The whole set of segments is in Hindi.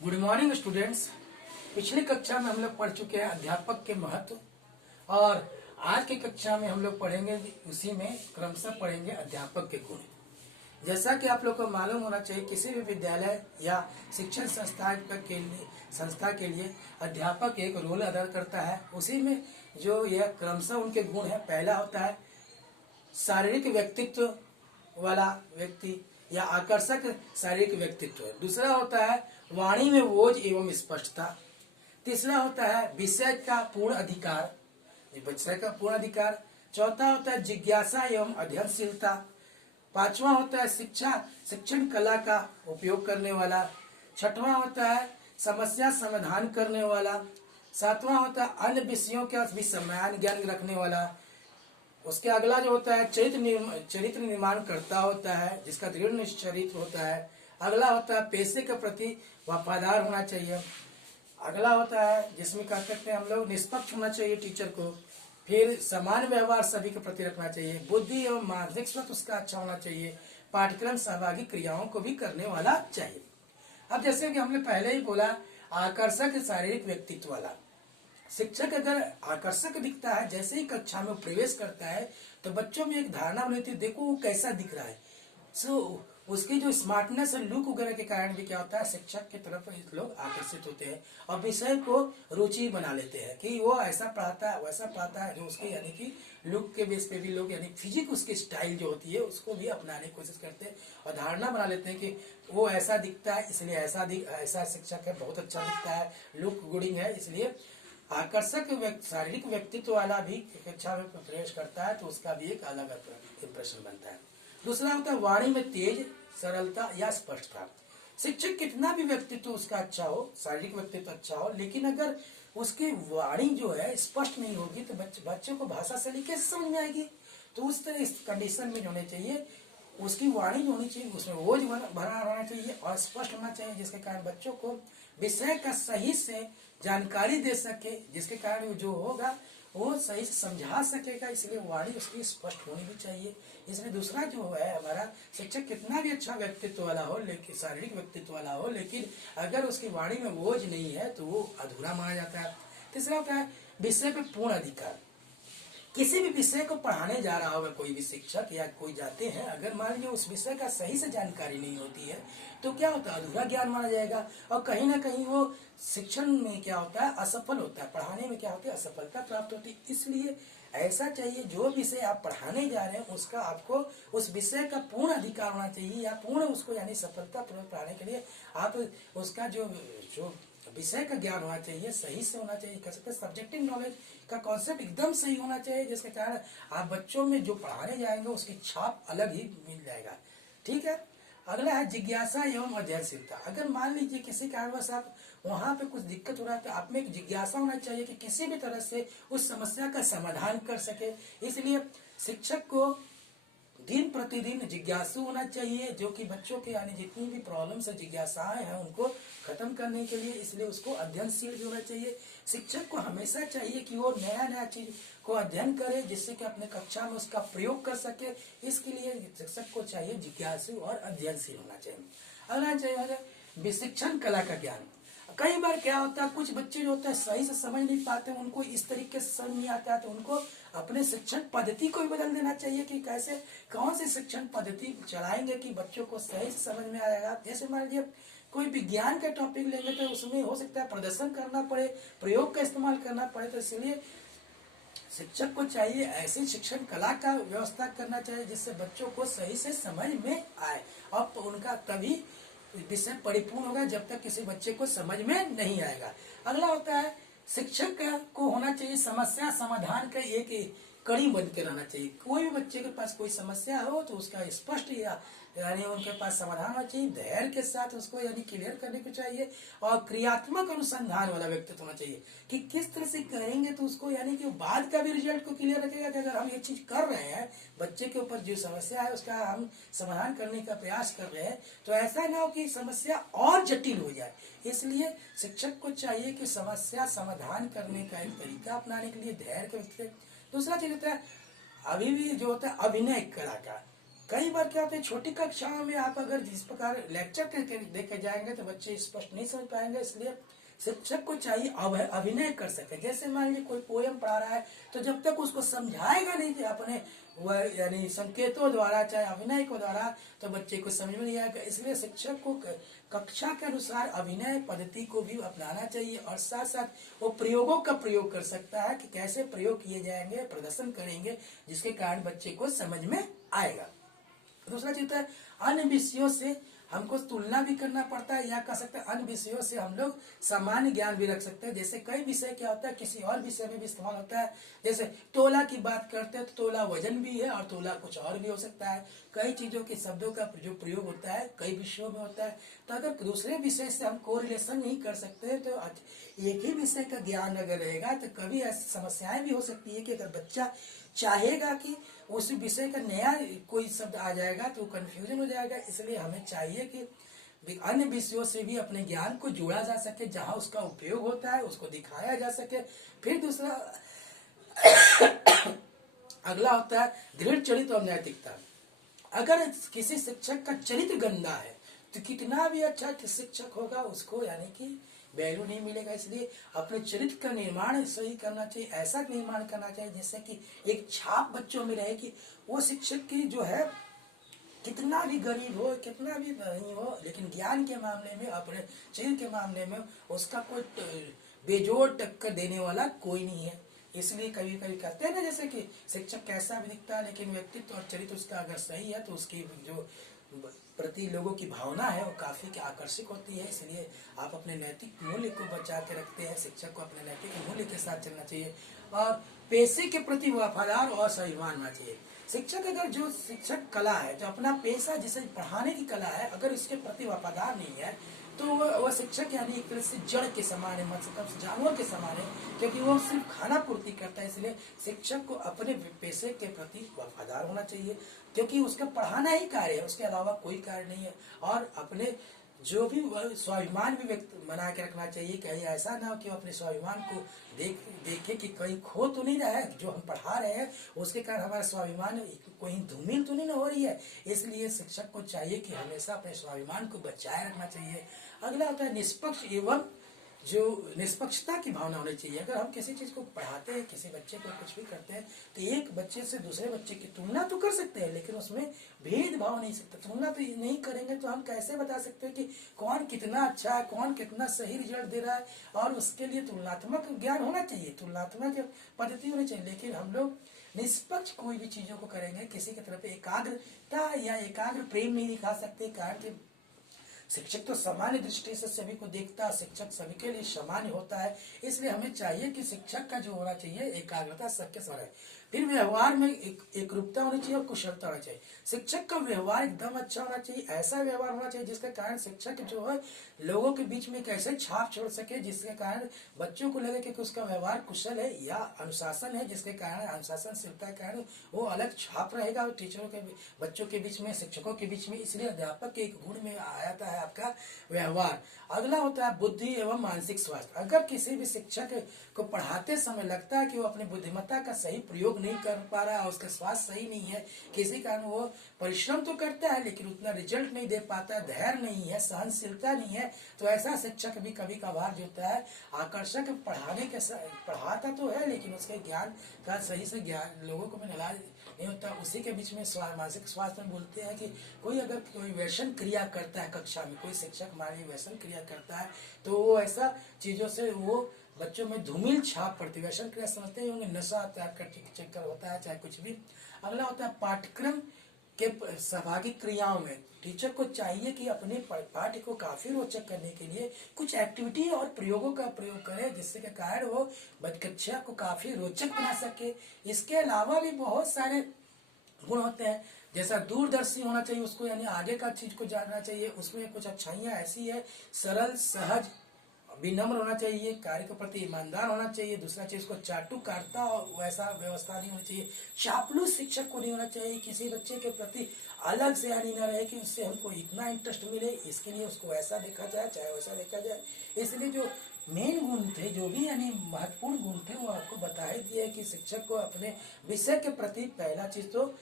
Good morning students. पिछली कक्षा में हम लोग पढ़ चुके हैं अध्यापक के महत्व, और आज की कक्षा में हम लोग पढ़ेंगे, उसी में क्रमशः पढ़ेंगे अध्यापक के गुण। जैसा कि आप लोग को मालूम होना चाहिए, किसी भी विद्यालय या शिक्षण संस्था के लिए अध्यापक एक रोल अदा करता है। उसी में जो यह क्रमशः उनके गुण है, पहला होता है शारीरिक व्यक्तित्व वाला व्यक्ति या आकर्षक शारीरिक व्यक्तित्व। दूसरा होता है वाणी में ओज एवं स्पष्टता। तीसरा होता है विषय का पूर्ण अधिकार, विषय का पूर्ण अधिकार। चौथा होता है जिज्ञासा एवं अध्ययनशीलता। पांचवा होता है शिक्षण कला का उपयोग करने वाला। छठवां होता है समस्या समाधान करने वाला। सातवां होता है अन्य विषयों का भी समान ज्ञान रखने वाला। उसके अगला जो होता है चरित्र निर्माण करता होता है, जिसका दृढ़ चरित्र होता है। अगला होता है पेशे के प्रति वफादार होना चाहिए। अगला होता है जिसमें कह सकते हैं हम लोग निष्पक्ष होना चाहिए टीचर को। फिर समान व्यवहार सभी के प्रति रखना चाहिए। बुद्धि एवं मानसिक स्वास्थ्य उसका अच्छा होना चाहिए। पाठ्यक्रम सहभागी क्रियाओं को भी करने वाला चाहिए। अब जैसे कि हमने पहले ही बोला, आकर्षक शारीरिक व्यक्तित्व वाला शिक्षक अगर आकर्षक दिखता है, जैसे ही कक्षा में प्रवेश करता है तो बच्चों में एक धारणा बनती है, देखो वो कैसा दिख रहा है। उसकी जो स्मार्टनेस और लुक वगैरह के कारण भी क्या होता है, शिक्षक की तरफ लोग आकर्षित होते हैं और विषय को रुचि बना लेते हैं कि वो ऐसा पढ़ाता है वैसा पढ़ाता है। जो उसके यानी कि लुक के बेस पे भी लोग यानी फिजिक उसकी स्टाइल जो होती है उसको भी अपनाने की कोशिश करते हैं और धारणा बना लेते हैं कि वो ऐसा दिखता है इसलिए ऐसा शिक्षक है, बहुत अच्छा दिखता है, लुक गुडिंग है। इसलिए आकर्षक शारीरिक व्यक्तित्व वाला भी कक्षा में प्रवेश करता है तो उसका भी एक अलग इंप्रेशन बनता है। दूसरा होता है वाणी में तेज, सरलता या स्पष्टता। शिक्षक कितना भी व्यक्तित्व उसका अच्छा हो, शारीरिक व्यक्तित्व अच्छा हो, लेकिन अगर उसकी वाणी जो है स्पष्ट नहीं होगी तो बच्चे को भाषा शैली कैसे समझ में आएगी। तो उस तरह इस कंडीशन में होने चाहिए, उसकी वाणी जो होनी चाहिए उसमें ओज भरा होना चाहिए और स्पष्ट होना चाहिए, जिसके कारण बच्चों को विषय का सही से जानकारी दे सके, जिसके कारण जो होगा वो सही से समझा सकेगा। इसलिए वाणी उसकी स्पष्ट होनी भी चाहिए। इसलिए दूसरा जो है हमारा, शिक्षक कितना भी अच्छा व्यक्तित्व वाला हो, लेकिन शारीरिक व्यक्तित्व वाला हो, लेकिन अगर उसकी वाणी में ओज नहीं है तो वो अधूरा माना जाता है। तीसरा होता है विषय पे पूर्ण अधिकार। किसी भी विषय को पढ़ाने जा रहा होगा कोई भी शिक्षक या कोई जाते हैं, अगर मान लीजिए उस विषय का सही से जानकारी नहीं होती है तो क्या होता है, अधूरा ज्ञान माना जाएगा और कहीं ना कहीं वो शिक्षण में क्या होता है, असफल होता है, पढ़ाने में क्या होता है, असफलता प्राप्त होती है। इसलिए ऐसा चाहिए जो विषय आप पढ़ाने जा रहे हैं उसका आपको उस विषय का पूर्ण अधिकार होना चाहिए, या पूर्ण उसको यानी सफलता पूर्वक पढ़ाने के लिए आप उसका जो विषय का ज्ञान होना चाहिए, सही से होना चाहिए। कह सकते हैं सब्जेक्टिव नॉलेज का कॉन्सेप्ट एकदम सही होना चाहिए, जिसके कारण आप बच्चों में जो पढ़ाने जाएंगे उसकी छाप अलग ही मिल जाएगा। ठीक है। अगला है जिज्ञासा एवं अध्ययनशीलता। अगर मान लीजिए किसी कारणवश आप वहां पे कुछ दिक्कत हो रहा है तो आप में एक जिज्ञासा होना चाहिए कि किसी भी तरह से उस समस्या का समाधान कर सके। इसलिए शिक्षक को दिन प्रतिदिन जिज्ञासु होना चाहिए, जो कि बच्चों के यानी जितनी भी प्रॉब्लम्स है, जिज्ञासाएं हैं, उनको खत्म करने के लिए। इसलिए उसको अध्ययनशील भी होना चाहिए। शिक्षक को हमेशा चाहिए कि वो नया नया चीज को अध्ययन करे, जिससे कि अपने कक्षा में उसका प्रयोग कर सके। इसके लिए शिक्षक को चाहिए जिज्ञासु और अध्ययनशील होना चाहिए। अगला चाहिए शिक्षण कला का ज्ञान। कई बार क्या होता है, कुछ बच्चे जो होते हैं सही से समझ नहीं पाते, उनको इस तरीके से समझ नहीं आता है, तो उनको अपने शिक्षण पद्धति को भी बदल देना चाहिए कि कैसे कौन सी शिक्षण पद्धति चलाएंगे कि बच्चों को सही से समझ में आएगा। जैसे मान लीजिए कोई विज्ञान का टॉपिक लेंगे तो उसमें हो सकता है प्रदर्शन करना पड़े, प्रयोग का इस्तेमाल करना पड़े, तो इसलिए शिक्षक को चाहिए ऐसी शिक्षण कला का व्यवस्था करना चाहिए जिससे बच्चों को सही से समझ में आए, और उनका तभी विषय परिपूर्ण होगा जब तक किसी बच्चे को समझ में नहीं आएगा। अगला होता है शिक्षक को होना चाहिए समस्या समाधान का एक कड़ी बन के रहना चाहिए। कोई भी बच्चे के पास कोई समस्या हो तो उसका स्पष्ट यानी उनके पास समाधान होना चाहिए, धैर्य के साथ उसको यानी क्लियर करने को चाहिए, और क्रियात्मक अनुसंधान वाला व्यक्तित्व होना चाहिए कि किस तरह से करेंगे तो उसको यानी कि बाद का भी रिजल्ट को क्लियर रखेगा कि अगर हम ये चीज कर रहे हैं, बच्चे के ऊपर जो समस्या है उसका हम समाधान करने का प्रयास कर रहे हैं, तो ऐसा ना हो कि समस्या और जटिल हो जाए। इसलिए शिक्षक को चाहिए कि समस्या समाधान करने का एक तरीका अपनाने के लिए धैर्य के। दूसरा चीज होता है अभी भी जो होता है अभिनय कला का। कई बार क्या होता है, छोटी कक्षाओं में आप अगर जिस प्रकार लेक्चर करके देखे जाएंगे तो बच्चे स्पष्ट नहीं समझ पाएंगे। इसलिए शिक्षक को चाहिए अभिनय कर सके। जैसे मान लीजिए कोई पोयम पढ़ा रहा है, तो जब तक उसको समझाएगा नहीं कि अपने वह यानी संकेतों द्वारा चाहे अभिनय को द्वारा, तो बच्चे को समझ में नहीं आएगा। इसलिए शिक्षक को कक्षा के अनुसार अभिनय पद्धति को भी अपनाना चाहिए और साथ साथ वो प्रयोगों का प्रयोग कर सकता है कि कैसे प्रयोग किए जाएंगे, प्रदर्शन करेंगे, जिसके कारण बच्चे को समझ में आएगा। दूसरा चीज है, अन्य विषयों से हमको तुलना भी करना पड़ता है, या कह सकते हैं अन्य विषयों से हम लोग सामान्य ज्ञान भी रख सकते हैं। जैसे कई विषय क्या होता है किसी और विषय में भी इस्तेमाल होता है। जैसे तोला की बात करते हैं तो तोला वजन भी है और तोला कुछ और भी हो सकता है। कई चीजों के शब्दों का जो प्रयोग होता है कई विषयों में होता है। तो अगर दूसरे विषय से हम कोरिलेशन नहीं कर सकते तो एक ही विषय का ज्ञान अगर रहेगा तो कभी ऐसी समस्याएं भी हो सकती है कि अगर बच्चा चाहेगा कि उस विषय का नया कोई शब्द आ जाएगा तो कंफ्यूजन हो जाएगा। इसलिए हमें चाहिए कि अन्य विषयों से भी अपने ज्ञान को जोड़ा जा सके, जहां उसका उपयोग होता है उसको दिखाया जा सके। फिर दूसरा अगला होता है दृढ़ चरित्र और नैतिकता। अगर किसी शिक्षक का चरित्र गंदा है तो कितना भी अच्छा शिक्षक होगा उसको यानी कि वैल्यू नहीं मिलेगा। इसलिए अपने चरित्र का निर्माण सही करना चाहिए, ऐसा निर्माण करना चाहिए जिससे कि एक छाप बच्चों में रहे कि वो शिक्षक की जो है कितना भी गरीब हो, कितना भी नहीं हो, लेकिन ज्ञान के मामले में, अपने चरित्र के मामले में उसका कोई बेजोड़ टक्कर देने वाला कोई नहीं है। इसलिए कभी कभी कहते हैं ना, जैसे कि शिक्षक कैसा भी दिखता है लेकिन व्यक्तित्व और चरित्र उसका अगर सही है तो उसकी जो प्रति लोगों की भावना है वो काफी आकर्षक होती है। इसलिए आप अपने नैतिक मूल्य को बचा के रखते हैं। शिक्षक को अपने नैतिक मूल्य के साथ चलना चाहिए और पेशे के प्रति वफादार और स्वाभिमान होना चाहिए। शिक्षक अगर जो शिक्षक कला है, जो अपना पेशा जिसे पढ़ाने की कला है, अगर इसके प्रति वफादार नहीं है तो वह शिक्षक यानी एक तरह से जड़ के समान है, मतलब जानवर के समान है, क्योंकि वो सिर्फ खाना पूर्ति करता है। इसलिए शिक्षक को अपने पेशे के प्रति वफादार होना चाहिए, क्योंकि उसका पढ़ाना ही कार्य है, उसके अलावा कोई कार्य नहीं है। और अपने जो भी स्वाभिमान भी व्यक्त बना के रखना चाहिए। कहीं ऐसा ना हो कि अपने स्वाभिमान को देखे कि कहीं खो तो नहीं रहा है जो हम पढ़ा रहे हैं, उसके कारण हमारा स्वाभिमान कोई धूमिल तो नहीं ना हो रही है। इसलिए शिक्षक को चाहिए कि हमेशा अपने स्वाभिमान को बचाए रखना चाहिए। अगला होता है निष्पक्ष एवं जो निष्पक्षता की भावना होनी चाहिए। अगर हम किसी चीज को पढ़ाते हैं, किसी बच्चे को कुछ भी करते हैं, तो एक बच्चे से दूसरे बच्चे की तुलना तो कर सकते हैं, लेकिन उसमें भेदभाव नहीं सकते। तुलना तो नहीं करेंगे तो हम कैसे बता सकते हैं कि कौन कितना अच्छा है, कौन कितना सही रिजल्ट दे रहा है। और उसके लिए तुलनात्मक ज्ञान होना चाहिए, तुलनात्मक पद्धति होनी चाहिए। लेकिन हम लोग निष्पक्ष कोई भी चीजों को करेंगे, किसी की तरफ एकाग्रता या एकाग्र प्रेम नहीं दिखा सकते, कारण कि शिक्षक तो सामान्य दृष्टि से सभी को देखता है, शिक्षक सभी के लिए सामान्य होता है। इसलिए हमें चाहिए कि शिक्षक का जो होना चाहिए एकाग्रता सबके साथ है। फिर व्यवहार में एक रूपता होनी चाहिए और कुशलता होनी चाहिए। शिक्षक का व्यवहार एकदम अच्छा होना चाहिए, ऐसा व्यवहार होना चाहिए जिसके कारण शिक्षक जो है लोगों के बीच में कैसे छाप छोड़ सके, जिसके कारण बच्चों को लगे कि उसका व्यवहार कुशल है या अनुशासन है, जिसके कारण अनुशासनशीलता के कारण वो अलग छाप रहेगा टीचरों के बच्चों के बीच में, शिक्षकों के बीच में। इसलिए अध्यापक के एक गुण में आ जाता है आपका व्यवहार। अगला होता है बुद्धि एवं मानसिक स्वास्थ्य। अगर किसी भी शिक्षक को पढ़ाते समय लगता है कि वो अपनी बुद्धिमत्ता का सही प्रयोग नहीं कर पा रहा है, उसका स्वास्थ्य सही नहीं है, किसी कारण वो परिश्रम तो करता है लेकिन उतना रिजल्ट नहीं दे पाता है, धैर्य नहीं है, सहनशीलता नहीं है, तो ऐसा शिक्षक भी कभी कभार जो होता है आकर्षक पढ़ाता तो है लेकिन उसके ज्ञान का सही से ज्ञान लोगों को मिला नहीं होता। उसी के बीच में मानसिक स्वास्थ्य में बोलते हैं कि कोई अगर कोई व्यसन क्रिया करता है कक्षा में, कोई शिक्षक हमारी व्यसन क्रिया करता है तो वो ऐसा चीजों से वो बच्चों में धूमिल छाप पड़ती है। व्यसन क्रिया समझते होंगे, नशा त्याग का चक्कर होता है चाहे कुछ भी। अगला होता है पाठ्यक्रम के सहभागी क्रियाओं में टीचर को चाहिए कि अपने पाठ्य को काफी रोचक करने के लिए कुछ एक्टिविटी और प्रयोगों का प्रयोग करे, जिससे के कारण वो कक्षा को काफी रोचक बना सके। इसके अलावा भी बहुत सारे गुण होते हैं, जैसा दूरदर्शी होना चाहिए उसको, यानी आगे का चीज को जानना चाहिए। उसमें कुछ अच्छाइयाँ ऐसी है, सरल सहज विनम्र होना चाहिए, कार्य के प्रति ईमानदार होना चाहिए। दूसरा चीज को चाटुकारता वैसा व्यवस्था नहीं होनी चाहिए। चापलूस शिक्षक को नहीं होना चाहिए, किसी बच्चे के प्रति अलग से यानी न रहे कि उससे हमको इतना इंटरेस्ट मिले, इसके लिए उसको ऐसा देखा जाए चाहे वैसा देखा जाए। इसलिए जो मेन गुण थे, जो भी यानी महत्वपूर्ण गुण थे, वो आपको बताए दिए कि शिक्षक को अपने विषय के प्रति पहला चीज तो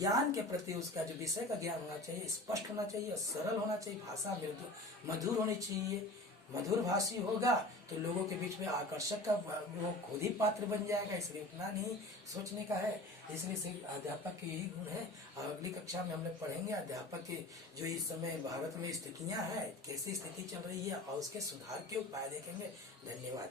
ज्ञान के प्रति उसका जो विषय का ज्ञान होना चाहिए स्पष्ट होना चाहिए और सरल होना चाहिए, भाषा मृदु मधुर होनी चाहिए। मधुर भाषी होगा तो लोगों के बीच में आकर्षक का वो खुद ही पात्र बन जाएगा, इसलिए उतना नहीं सोचने का है। इसलिए अध्यापक के यही गुण है। और अगली कक्षा में हम लोग पढ़ेंगे अध्यापक के जो इस समय भारत में स्थितियां हैं, कैसी स्थिति चल रही है और उसके सुधार के उपाय देखेंगे। धन्यवाद।